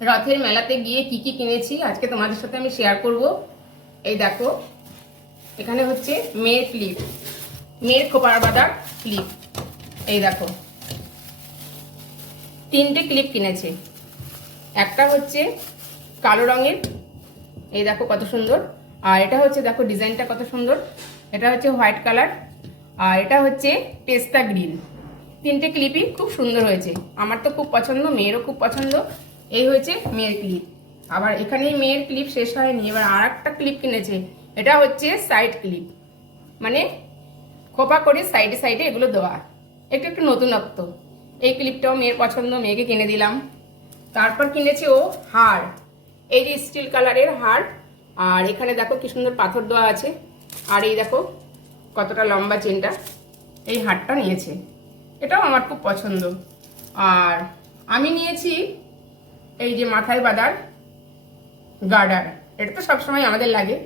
রথের মেলাতে গিয়ে কি কি কিনেছি আজকে তোমাদের সাথে আমি শেয়ার করব। এই দেখো, এখানে হচ্ছে মেয়ের ক্লিপ, মেয়ের খোপার বাঁধার ক্লিপ। এই দেখো, তিনটে ক্লিপ কিনেছে। একটা হচ্ছে কালো রঙের, এই দেখো কত সুন্দর। আর এটা হচ্ছে দেখো ডিজাইনটা কত সুন্দর, এটা হচ্ছে হোয়াইট কালার। আর এটা হচ্ছে পেস্তা গ্রিন। তিনটে ক্লিপই খুব সুন্দর হয়েছে, আমার তো খুব পছন্দ, মেয়েরও খুব পছন্দ। এই হয়েছে মেয়ের ক্লিপ। আবার এখানেই মেয়ের ক্লিপ শেষ হয়নি, এবার আর একটা ক্লিপ কিনেছে। এটা হচ্ছে সাইড ক্লিপ, মানে খোপা করে সাইডে সাইডে এগুলো দেওয়া, একটু একটু নতুনত্ব। এই ক্লিপটাও মেয়ের পছন্দ, মেয়েকে কিনে দিলাম। তারপর কিনেছে ও হার, এই যে স্টিল কালারের হার। আর এখানে দেখো কি সুন্দর পাথর দেওয়া আছে। আর এই দেখো কতটা লম্বা চেনটা, এই হারটা নিয়েছে, এটাও আমার খুব পছন্দ। আর আমি নিয়েছি এই যে মাথায় বাঁধার গার্ডার, এটা তো সবসময় আমাদের লাগে,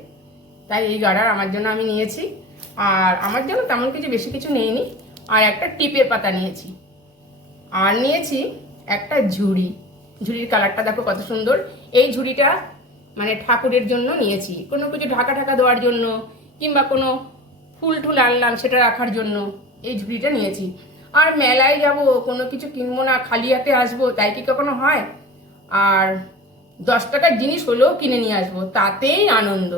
তাই এই গার্ডার আমার জন্য আমি নিয়েছি। আর আমার জন্য তেমন কিছু বেশি কিছু নেইনি। আর একটা টিপের পাতা নিয়েছি। আর নিয়েছি একটা ঝুড়ি, ঝুড়ির কালারটা দেখো কত সুন্দর। এই ঝুড়িটা মানে ঠাকুরের জন্য নিয়েছি, কোনো কিছু ঢাকা ঢাকা দেওয়ার জন্য, কিংবা কোনো ফুল টুল আনলাম সেটা রাখার জন্য এই ঝুড়িটা নিয়েছি। আর মেলায় যাব, কোনো কিছু কিনবো না, খালি হাতে আসবো, তাই কি কখনো হয়? আর 10 টাকার জিনিস হলেও কিনে নিয়ে আসবো, তাতেই আনন্দ।